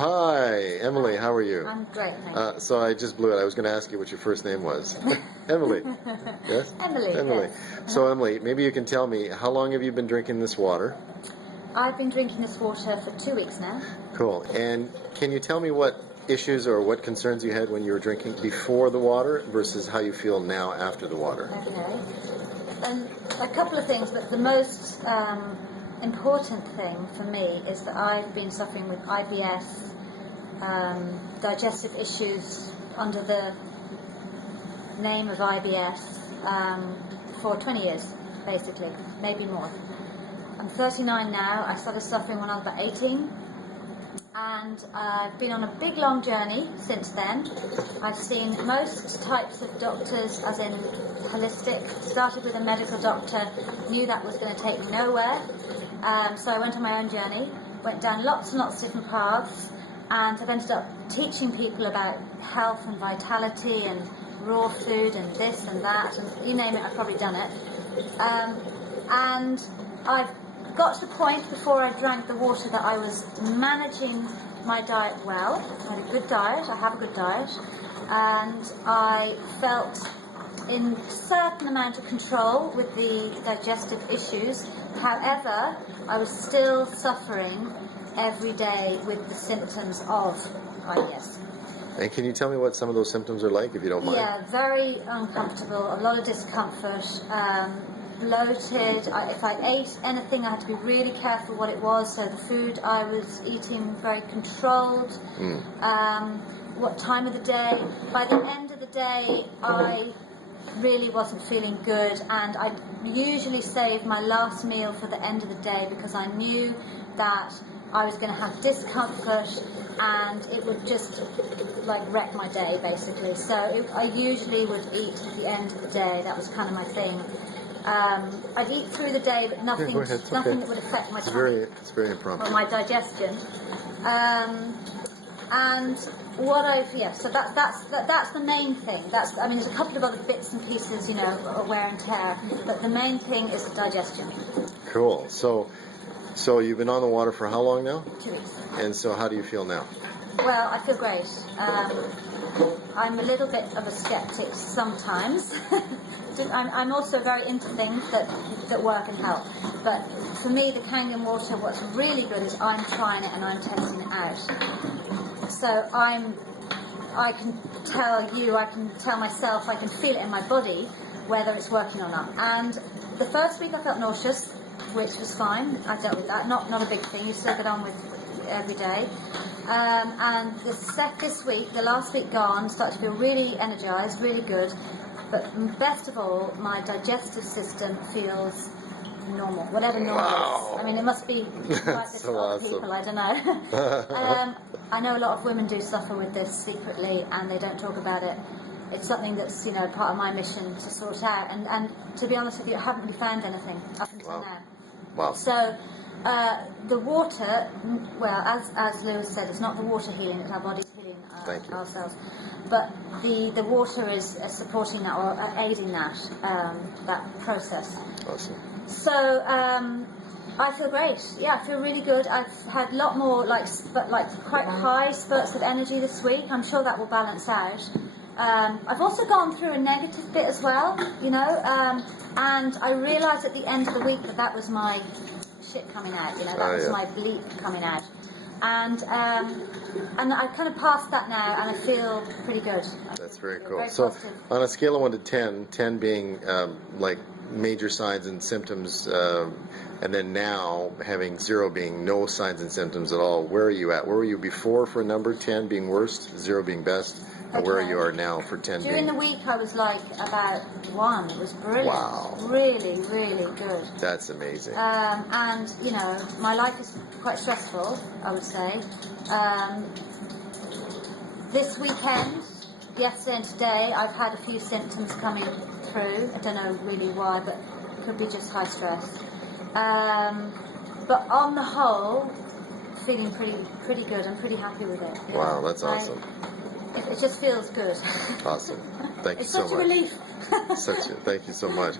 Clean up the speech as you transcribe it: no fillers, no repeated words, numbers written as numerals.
Hi, Emily, how are you? I'm great, thank you. So I just blew it. I was going to ask you what your first name was. Emily. Yes? Emily. Yes. So Emily, maybe you can tell me, how long have you been drinking this water? I've been drinking this water for 2 weeks now. Cool. And can you tell me what issues or what concerns you had when you were drinking before the water versus how you feel now after the water? Okay. And a couple of things, but the most important thing for me is that I've been suffering with IBS, digestive issues under the name of IBS for 20 years, basically, maybe more. I'm 39 now. I started suffering when I was about 18, and I've been on a big long journey since then. I've seen most types of doctors, as in holistic. Started with a medical doctor, knew that was going to take me nowhere, so I went on my own journey, went down lots and lots of different paths, and I've ended up teaching people about health and vitality and raw food and this and that, and you name it, I've probably done it. And I've got to the point before I drank the water that I was managing my diet well. I had a good diet, I have a good diet, and I felt in a certain amount of control with the digestive issues. However, I was still suffering every day with the symptoms of IBS. And can you tell me what some of those symptoms are like, if you don't mind? Yeah, very uncomfortable, a lot of discomfort, bloated. If I ate anything, I had to be really careful what it was. So the food I was eating, very controlled. What time of the day. By the end of the day, I really wasn't feeling good, and I usually save my last meal for the end of the day because I knew that I was going to have discomfort and it would just like wreck my day, basically. So I usually would eat at the end of the day. That was kind of my thing. I'd eat through the day, but nothing that would affect my stomach. It's very impromptu. Or my digestion. And what so that's the main thing. I mean, there's a couple of other bits and pieces, wear and tear, but the main thing is the digestion. Cool. So you've been on the water for how long now? 2 weeks. And so how do you feel now? Well, I feel great. I'm a little bit of a skeptic sometimes. I'm also very into things that work and help. But for me, the Kangen water, what's really good is I'm trying it and I'm testing it out. So I can tell you, I can tell myself, I can feel it in my body whether it's working or not. And the first week I felt nauseous, which was fine. I dealt with that. Not a big thing. You still get on with every day. And this week, the last week gone, started to feel really energized, really good. But best of all, my digestive system feels normal, whatever normal is. I mean, it must be like this for other people, I don't know. I know a lot of women do suffer with this secretly, and they don't talk about it. It's something that's, part of my mission to sort out. And to be honest with you, I haven't really found anything up until now. Wow. So the water, well, as Lewis said, it's not the water healing, it's our body's healing ourselves. But the water is supporting that or aiding that process. Awesome. So I feel great. Yeah, I feel really good. I've had a lot more quite high spurts of energy this week. I'm sure that will balance out. I've also gone through a negative bit as well, and I realised at the end of the week that was my shit coming out, that was my bleep coming out. And I kind of passed that now, and I feel pretty good. That's very cool. Very so positive. On a scale of 1 to 10, 10 being like major signs and symptoms, and then now having 0 being no signs and symptoms at all, where are you at? Where were you before for number 10 being worst, 0 being best? And where you are now for 10 During the week, I was like about 1. It was brilliant. Wow. Really, really good. That's amazing. And, my life is quite stressful, I would say. This weekend, yesterday and today, I've had a few symptoms coming through. I don't know really why, but it could be just high stress. But on the whole, feeling pretty good. I'm pretty happy with it. Wow, that's awesome. It just feels good. Awesome. Thank you so much. It's such a relief. Thank you so much.